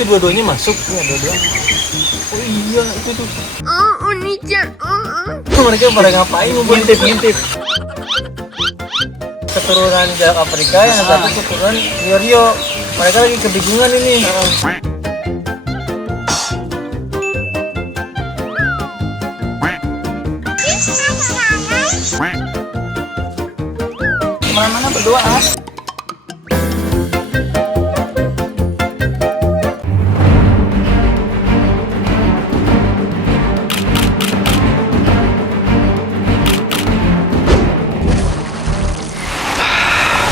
Itu dua-duanya masuk? Iya, dua-duanya. Oh iya, itu tuh. Oni-chan. Mereka pada ngapain? Ngintip. Keturunan Jalak Afrika, yang satu keturunan Rio. Mereka lagi kebingungan ini. Kemana-mana berdua,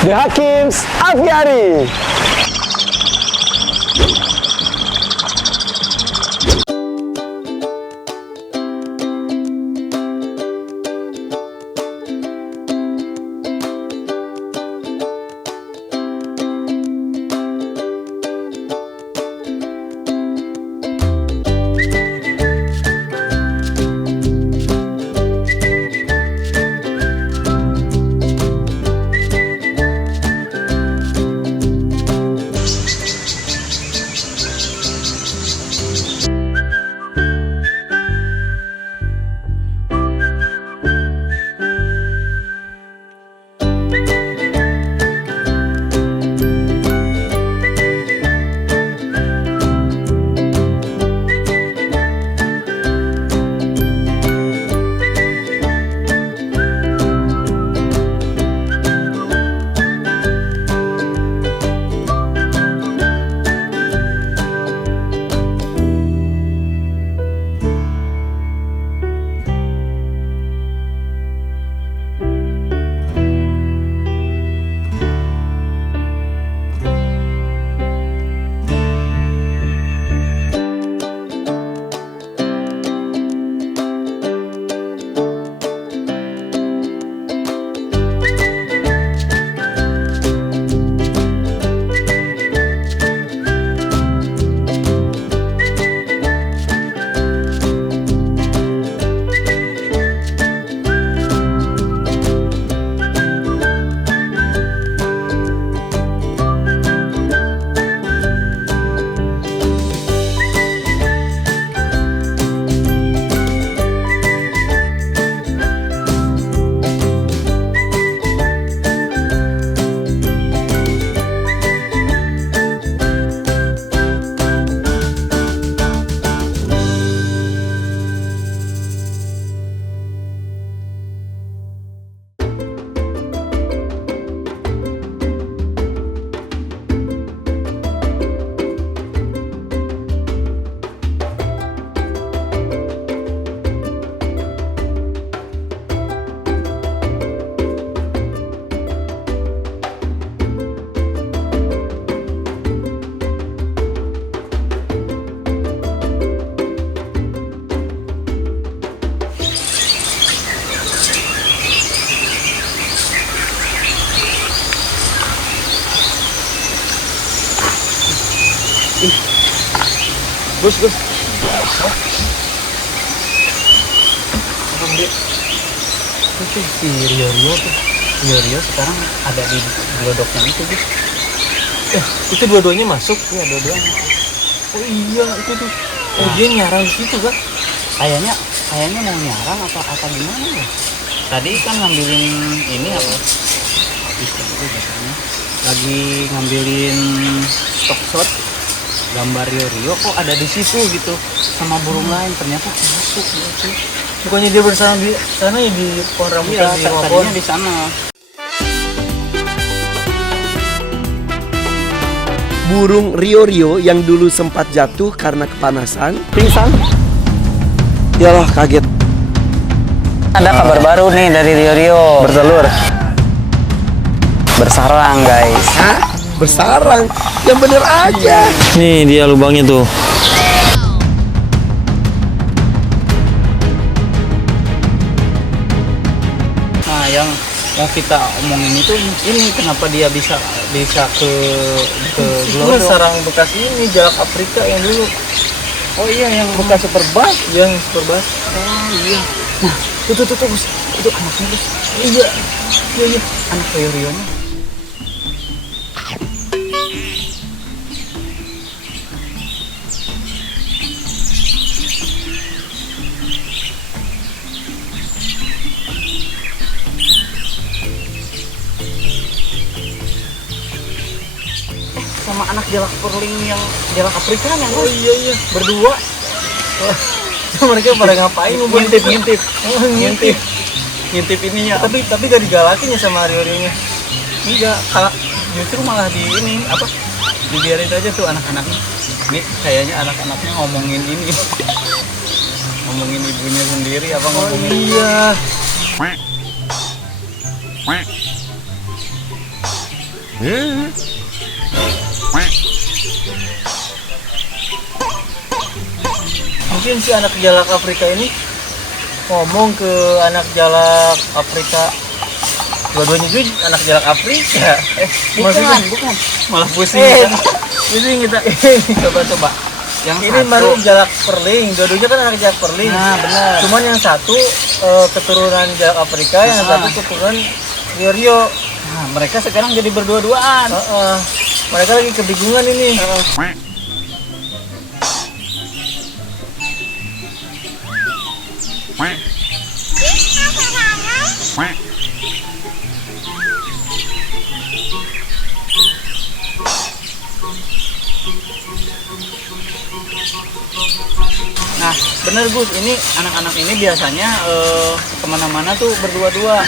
The Hakims Aviari. Gus. Itu si Rio tuh. Rio sekarang ada di glodoknya itu, Gus. Itu dua-duanya masuk? Iya, dua-duanya. Oh iya, itu tuh. Oh, dia nyarang di situ kan? Kayaknya mau nyarang apa gimana ya? Tadi kan ngambilin ini apa? Lagi ngambilin stock shot gambar Rio kok ada di situ gitu sama burung lain, ternyata masuk gitu. Bukannya dia bersama di sana ya, di pohon rambutan, di rumah pohon di sana. Burung Rio yang dulu sempat jatuh karena kepanasan, pingsan. Yalah, kaget. Ada kabar baru nih dari Rio. Bertelur. Bersarang, guys. Hah? Bersarang? Yang bener aja. Nih dia lubangnya tuh. Nah, yang mau kita omongin itu ini kenapa dia bisa ke Glodok. Sarang bekas ini Jalak Afrika yang dulu. Oh iya, yang bekas superbus. Yang superbus. Oh iya. Nah, itu anaknya, Gus. Iya, Anak Rio-nya. jalak perling yang jalak Afrika kan? Oh iya. Berdua. Wah, mereka pada ngapain ngumpul? Ngintip ini ya. Tapi gak digalakin ya sama Rio-Rio-nya. Enggak, justru malah di ini apa? Dibiarin aja tuh anak-anaknya. Ini kayaknya anak-anaknya ngomongin ini. Ngomongin ibunya sendiri apa ngomongin. Iya. Mungkin si anak jalak Afrika ini ngomong ke anak jalak Afrika, dua-duanya juga anak jalak Afrika. Bukan. Malah pusing. Pusing kita. Coba. Yang Ini satu, baru jalak perling, dua-duanya kan anak jalak perling. Nah, benar. Cuman yang satu keturunan jalak Afrika, yang satu keturunan Rio-Rio. Nah, mereka sekarang jadi berdua-duaan. Mereka lagi kebingungan ini. Nah, bener Gus, ini anak-anak ini biasanya kemana-mana tuh berdua-dua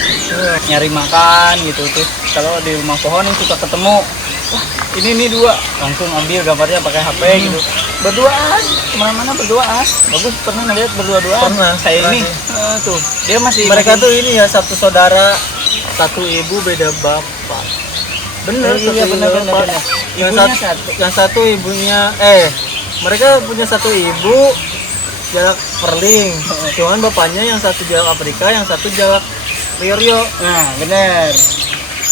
nyari makan gitu. Terus kalau di rumah pohon yang suka ketemu, wah ini dua, langsung ambil gambarnya pakai HP gitu. Berduaan, kemana-mana berduaan. Bagus pernah ngeliat berdua-duaan? Pernah. Kayak ini, tuh dia masih. Mereka tuh ini ya, satu saudara, satu ibu beda bapak. Bener, iya, bener. Yang satu ibunya, mereka punya satu ibu jalak perling. Cuman bapaknya yang satu jalak Afrika, yang satu jalak Rio-Rio. Nah, bener.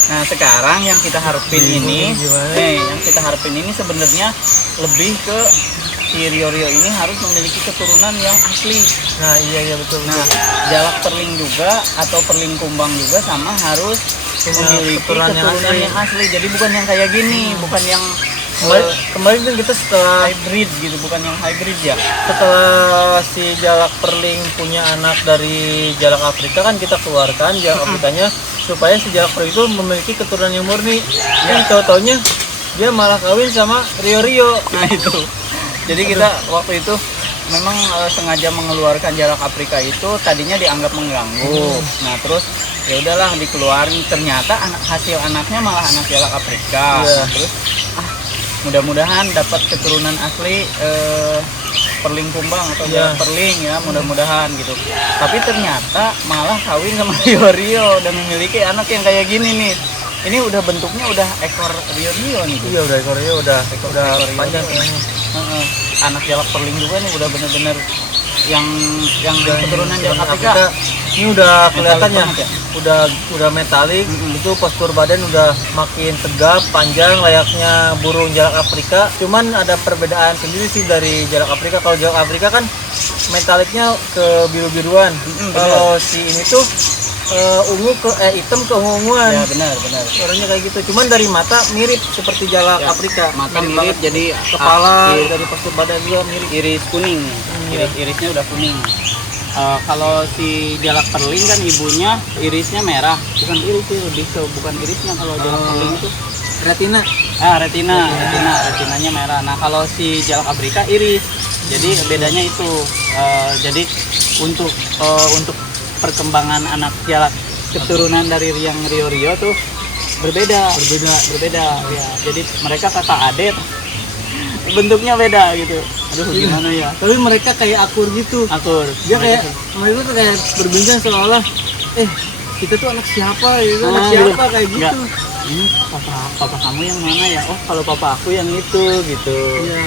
Nah, sekarang yang kita harapin ini, yang kita harapin ini sebenarnya lebih ke si Rio-Rio ini harus memiliki keturunan yang asli. Nah, iya betul. Nah, jalak perling juga atau perling kumbang juga sama harus memiliki keturunan yang asli. Jadi bukan yang kayak gini, bukan yang kemarin kan kita setelah hybrid gitu, bukan yang hybrid ya. Setelah si jalak perling punya anak dari jalak Afrika kan kita keluarkan jalak Afrikanya supaya si jalak perling itu memiliki keturunan yang murni. Yang tahu-taunya dia malah kawin sama Rio-Rio. Nah itu. Jadi kita waktu itu memang sengaja mengeluarkan jalak Afrika itu tadinya dianggap mengganggu. Nah terus ya udahlah dikeluarin, ternyata hasil anaknya malah anak jalak Afrika. Iya. Nah, terus mudah-mudahan dapat keturunan asli perling kumbang atau jalak perling ya, mudah-mudahan gitu. Tapi ternyata malah kawin sama Rio-Rio dan memiliki anak yang kayak gini nih. Ini udah bentuknya udah ekor Rio-Rio nih. Iya udah ekornya udah panjang tengahnya. Anak jalak perling juga nih udah bener-bener yang keturunan jalak Afrika. Ini udah kelihatan ya, ya? udah metalik. Itu postur badan udah makin tegap, panjang layaknya burung jalak Afrika. Cuman ada perbedaan sendiri sih dari jalak Afrika. Kalau jalak Afrika kan metaliknya ke biru-biruan. Kalau si ini tuh ungu ke hitam ke unguan. Ya benar. Warnanya kayak gitu. Cuman dari mata mirip seperti jalak Afrika. Mata mirip jadi kepala dari postur badan juga mirip. Iris kuning. Irisnya udah kuning. Kalau si jalak perling kan ibunya irisnya merah, bukan iris sih, lebih ke bukan irisnya kalau jalak perling itu Retina. Retinanya merah. Nah kalau si jalak Afrika iris, jadi bedanya itu. Jadi untuk perkembangan anak jalak keturunan dari yang Rio-Rio tuh berbeda ya. Jadi mereka kakak adik, bentuknya beda gitu. Aduh gimana ya, Tapi mereka kayak akur gitu. Dia kayak mereka tuh kayak berbincang seolah kita tuh anak siapa gitu, anak siapa kayak gitu. Enggak. Ini papa kamu yang mana ya? Oh kalau papa aku yang itu gitu.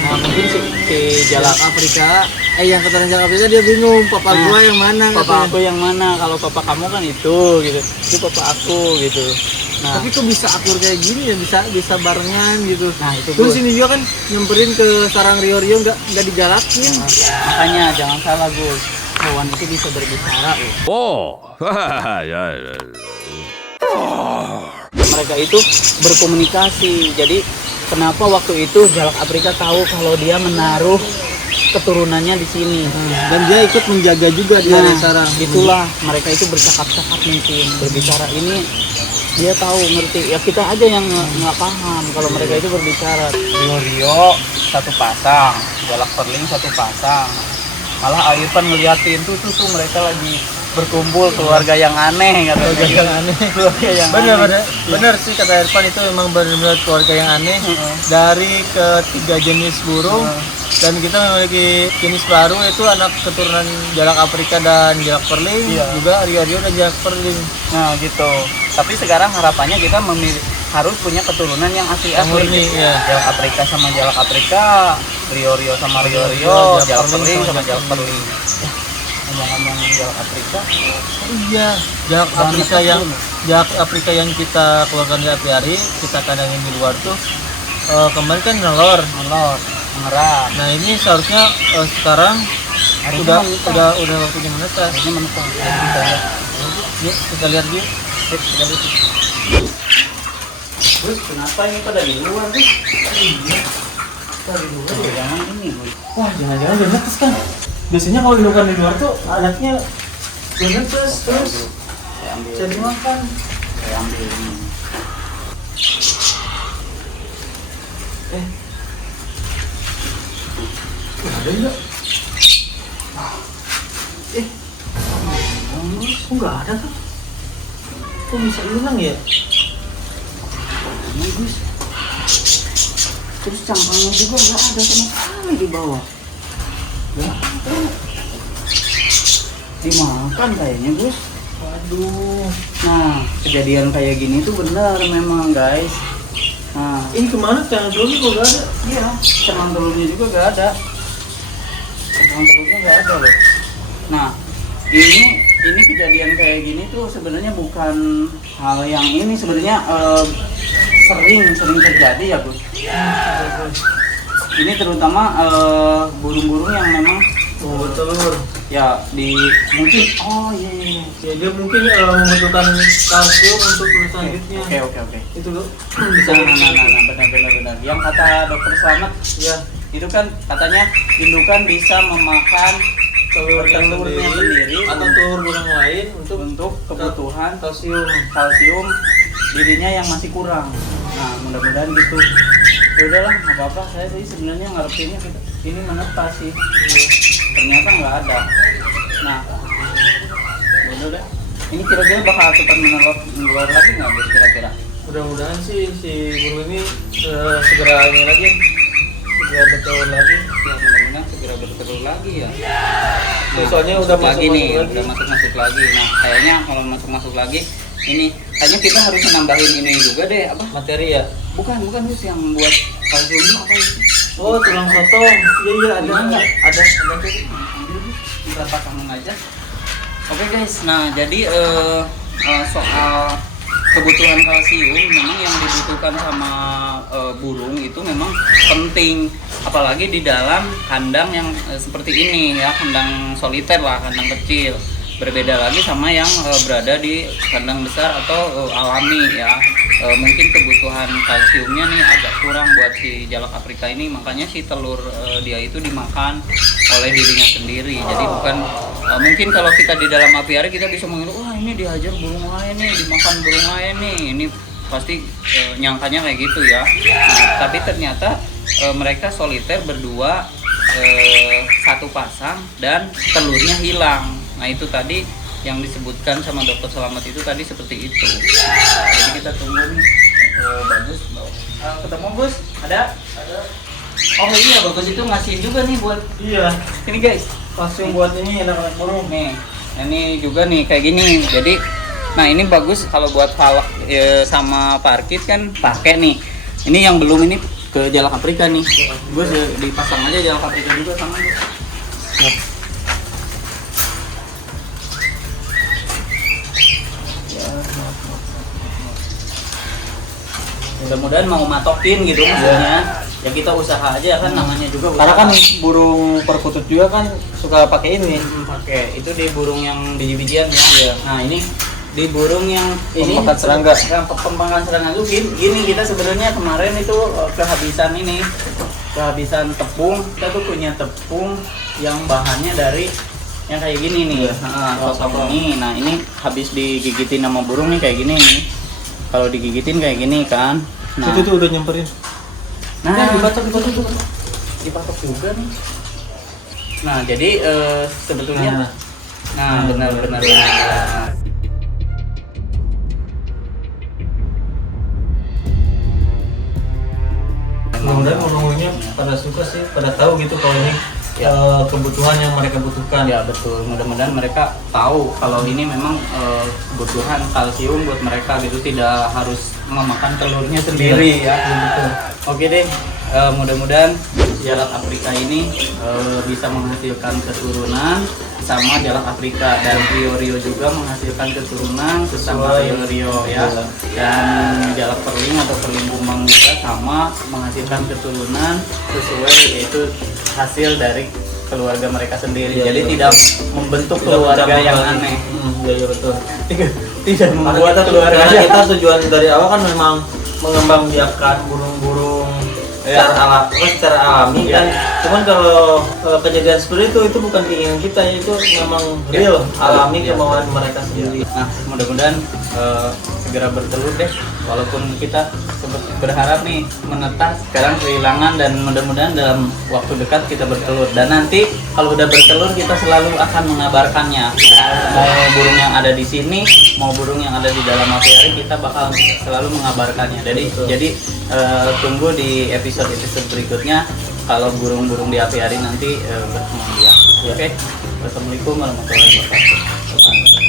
Nah mungkin si jalak Afrika yang keturunan jalak Afrika dia bingung papa gua yang mana, papa aku yang mana, kalau papa kamu kan itu gitu, itu papa aku gitu. Nah, tapi kok bisa akur kayak gini ya, bisa barengan gitu. Nah itu terus ini juga kan nyemperin ke sarang Rio-Rio nggak dijalakin. Makanya jangan salah Gus, hewan itu bisa berbicara mereka itu berkomunikasi. Jadi kenapa waktu itu jalak Afrika tahu kalau dia menaruh keturunannya di sini, dan dia ikut menjaga juga di area sarang. Itulah mereka itu bercakap-cakap mungkin berbicara. Ini dia tahu ngerti ya, kita aja yang nggak paham kalau mereka itu berbicara. Rio satu pasang, jalak perling satu pasang, malah Irfan ngeliatin tuh mereka lagi berkumpul, keluarga yang aneh katanya. Keluarga yang aneh. Keluarga yang Bener sih kata Irfan, itu memang benar-benar keluarga yang aneh. Dari ketiga jenis burung, dan kita memiliki jenis baru yaitu anak keturunan jalak Afrika dan jalak perling, juga rio-rio dan jalak perling. Nah gitu. Tapi sekarang harapannya kita harus punya keturunan yang asli Murni, ya. Jalak Afrika sama jalak Afrika, rio-rio sama rio-rio, jalak perling sama jalak perling. Ngomong-ngomong jalak Afrika, Iya, jalak Afrika yang kita keluarkan di apiari, kita kandangin di luar tuh kemarin kan nelor. mengerap. Nah ini seharusnya sekarang Harusnya udah waktunya menetas. Ini menetas. Yuk kita lihat yuk. Kita lihat. Gus, kenapa ini pada di luar, Gus? Iya. Pada di luar, jangan ini, Gus. Wah jangan-jangan udah netes kan? Biasanya kalau dilakukan di luar tuh anaknya udah netes terus jadi makan. Saya ambil ini. Ada enggak? Kok nggak ada kan? Kok bisa hilang ya? Ini, Gus. Terus cangkangnya juga nggak ada sama sekali di bawah. Nggak ada. Dimakan kayaknya, Gus. Waduh. Nah, kejadian kayak gini tuh benar memang, guys. Nah, Ini kemana tangan dulu kok nggak ada? iya, cemang telurnya juga nggak ada. Cemang telurnya nggak ada loh. Nah, ini kejadian kayak gini tuh sebenarnya bukan hal yang ini sebenarnya sering terjadi ya, Gus. Ini terutama burung-burung yang memang Bertelur. ya mungkin iya. Ya dia mungkin membutuhkan kalsium untuk selanjutnya. Oke. Itu loh. Bisa benar. Yang kata dokter Slamet Ya. itu kan katanya indukan bisa memakan telurnya sendiri atau telur burung lain untuk kebutuhan kalsium. dirinya yang masih kurang. Nah, mudah-mudahan gitu. Ya udahlah, nggak apa-apa. Saya sih sebenarnya ngarepinnya ini menetas sih. Ternyata nggak ada. Nah, udah deh. Ini kira-kira bakal cepat meneluar lagi nggak, Gus, kira-kira? Mudah-mudahan sih si burung ini segera ini lagi, segera bertelur lagi. Ya, mudah-mudahan segera bertelur lagi ya. Soalnya udah masuk lagi nih, lagi. udah masuk lagi. Nah, kayaknya kalau masuk lagi, ini kayaknya kita harus nambahin ini juga deh, apa? Materi ya? Bukan Gus, yang buat kalsium itu apa itu? Oh, tulang sotong. Iya ada. Kita pasang aja. Oke guys, nah jadi soal kebutuhan kalsium memang yang dibutuhkan sama burung itu memang penting, apalagi di dalam kandang yang seperti ini ya, kandang soliter lah, kandang kecil. Berbeda lagi sama yang berada di kandang besar atau alami ya. Mungkin kebutuhan kalsiumnya nih agak kurang buat si jalak Afrika ini, makanya si telur dia itu dimakan oleh dirinya sendiri. Jadi bukan mungkin kalau kita di dalam apiari kita bisa mengeluh, wah ini dihajar burung lain nih, dimakan burung lain nih, ini pasti nyangkanya kayak gitu ya. Nah, tapi ternyata mereka soliter berdua, satu pasang dan telurnya hilang. Nah itu tadi yang disebutkan sama dokter Slamet itu tadi seperti itu. Jadi kita tunggu nih. Bagus. Ketemu Gus? Ada? Oh iya, Bagus itu ngasih juga nih buat. Iya. Ini guys, Langsung buat ini anak-anak burung. nih. Ini juga nih kayak gini. Jadi, nah ini bagus kalau buat falak sama parkit kan pakai nih. Ini yang belum ini ke jalak Afrika nih. Gus dipasang aja jalak Afrika juga sama Gus. Yap. Mudah-mudahan mau matokin gitu maksudnya. Ya kita usaha aja kan, namanya juga usaha. Karena kan burung perkutut juga kan suka pakai ini. Pakai itu di burung yang biji-bijian ya. Iya. Nah ini di burung yang ini Pemakan serangga. yang pemakan serangga itu gini kita sebenarnya kemarin itu kehabisan tepung. Kita tuh punya tepung yang bahannya dari yang kayak gini nih. Iya. Sosok ini. Nah ini habis digigitin sama burung nih kayak gini nih. kalau digigitin kayak gini kan. Nah, Itu tuh udah nyamperin. nah dipatok. dipatok juga nih. Nah, jadi sebetulnya benar-benar. Mudah-mudahan penunggunya pada suka sih, pada tahu gitu kalau ini kebutuhan yang mereka butuhkan. Ya betul, mudah-mudahan mereka tahu kalau ini memang kebutuhan kalsium buat mereka gitu, tidak harus memakan telurnya sendiri ya. Betul. Oke deh, mudah-mudahan jalak Afrika ini bisa menghasilkan keturunan sama jalak Afrika, dan Rio juga menghasilkan keturunan sesama Rio ya. Dan jalak perling atau perling kumbang juga sama menghasilkan keturunan sesuai, yaitu hasil dari keluarga mereka sendiri. Iya, Jadi iya, tidak membentuk keluarga yang aneh. Iya betul. Tidak membuat Karena keluarga karena yang kita tujuan dari awal kan memang mengembangbiakan burung-burung secara alami Ya. kan. Cuman kalau kejadian seperti itu bukan keinginan kita, itu memang real alami kemauan mereka sendiri. Nah, mudah-mudahan segera bertelur deh. Walaupun kita sempat berharap nih menetas, sekarang kehilangan, dan mudah-mudahan dalam waktu dekat kita bertelur. Dan nanti kalau udah bertelur kita selalu akan mengabarkannya. Mau burung yang ada di sini, mau burung yang ada di dalam apiari, kita bakal selalu mengabarkannya. Jadi tunggu di episode berikutnya kalau burung-burung di apiari nanti bertemu dia. Oke. Wassalamualaikum warahmatullahi wabarakatuh.